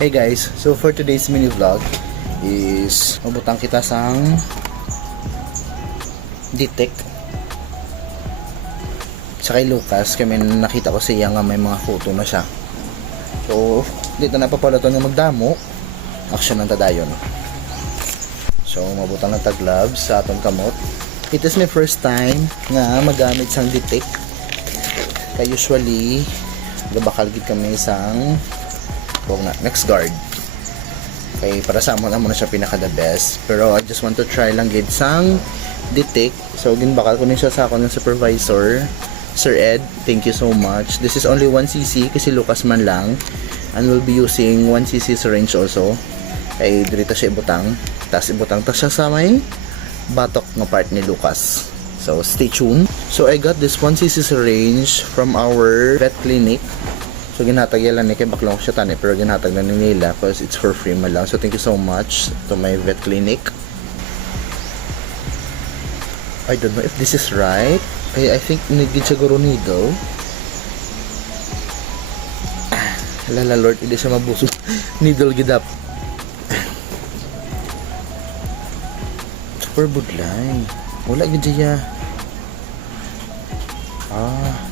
Hey guys, so for today's mini vlog is mabutang kita sang detect. Sa kay Lucas kami nakita ko siya nga may mga photo na siya. So dito na papalato nga magdamo. Action ng tadayon. So mabutang ng tagloves sa aton kamot. It is my first time nga magamit sang detect. Kaya usually gabakal gid kami sang Huwag na. Next guard. Okay, para sa amo na siya pinaka the best. Pero I just want to try lang gid sang detect. So ginbakal ko ni siya sa ako ng supervisor. Sir Ed, thank you so much. This is only 1cc kasi Lucas man lang. And we'll be using 1cc syringe also. Ay dito siya ibutang. Tapos ibutang ta siya sa may batok ng part ni Lucas. So stay tuned. So I got this 1cc syringe from our vet clinic. So ginhatag yan lang ni kay baklong siya tani pero ginhatag na ni nila because it's for free man. So thank you so much to my vet clinic. I don't know if this is right. I, I think nagid siguro needle. Ah, Lala Lord, hindi siya mabuso. needle gidap. Super budlay. Wala gid siya. Ah.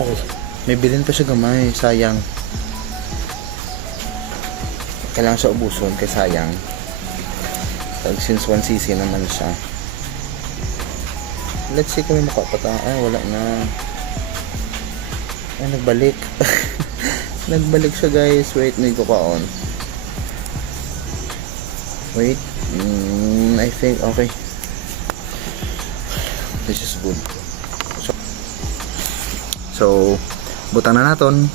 Oh, may bilin pa siya gamay. Sayang. Kailangan siya ubuson kay sayang. Since 1cc naman siya. Let's see kung may makapata. Ay, wala na. Ay, nagbalik. nagbalik siya guys. Wait, may ko on. Wait. Mm, I think, okay. This is good. So, butang na naton.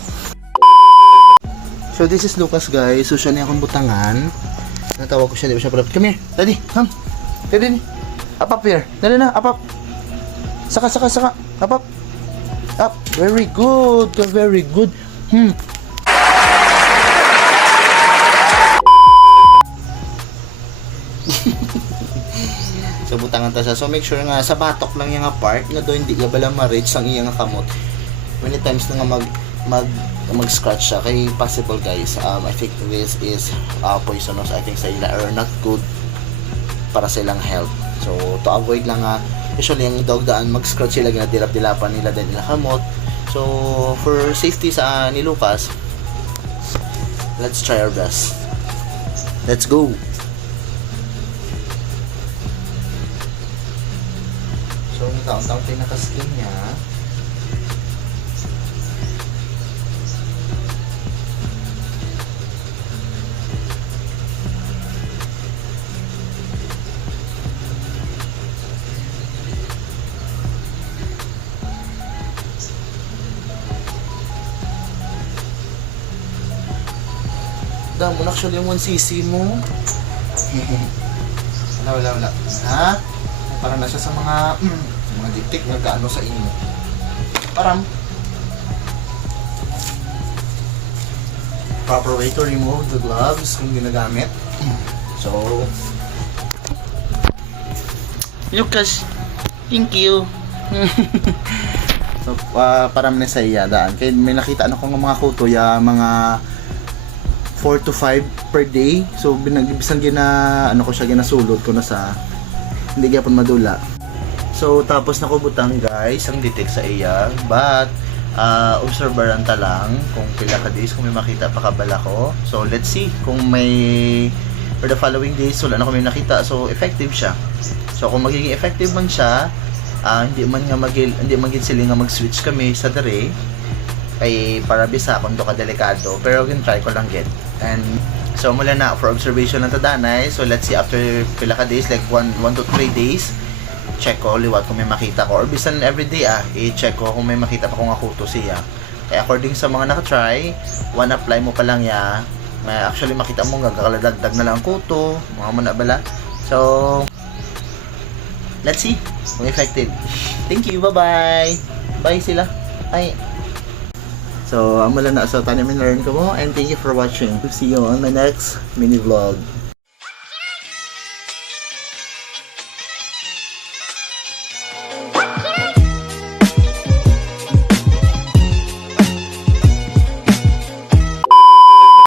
So, this is Lucas, guys. So, siya niya akong butangan. Natawag ko siya, di ba siya palapit. Come here, daddy, come. Daddy, up up here. Dali na, up up. Saka, saka, saka. Up up. Up. Very good. Very good. Hmm. so butangan ta siya. So make sure nga sa batok lang yung part nga do hindi ka bala ma-reach ang iyang kamot. Many times na nga mag mag mag-scratch siya kay possible guys. Um I think this is uh, poisonous I think sa ila or not good para sa ilang health. So to avoid lang nga usually yung dog daan mag-scratch sila ginadilap-dilapan nila din nila kamot. So for safety sa ni Lucas, let's try our best. Let's go. So, yung taon-taon pinaka-skin niya. Damo na actually yung 1cc mo. wala, wala, wala. Ha? Para na siya sa mga mm, sa mga diktik na gaano sa inyo. Param. Proper way to remove the gloves kung ginagamit. So, Lucas, thank you. so, uh, param na sa iya daan. Kaya may nakita ano ko ng mga kuto ya, mga 4 to 5 per day. So binagbisan gina ano ko siya ginasulod ko na sa hindi gyapon madula. So tapos na ko butang guys ang detect sa iya but uh, observeran ta lang kung pila ka days kung may makita pa kabala ko. So let's see kung may for the following days wala na may nakita so effective siya. So kung magiging effective man siya ah, hindi man nga magil hindi man gid sila nga mag-switch kami sa dere kay para bisa kung do ka delikado pero gin try ko lang get and so mula na for observation ng tadanay. So let's see after pila ka days like 1 1 to 3 days check ko liwat kung may makita ko. Or bisan every day ah i-check ko kung may makita pa kung ako to siya. Kaya according sa mga naka-try one apply mo pa lang ya. May actually makita mo gagaladagdag na lang ang kuto mga muna bala. So let's see. Kung effective. Thank you. Bye bye bye sila. Ay So, lang na sa tanim learn ko mo and thank you for watching. See you on my next mini vlog.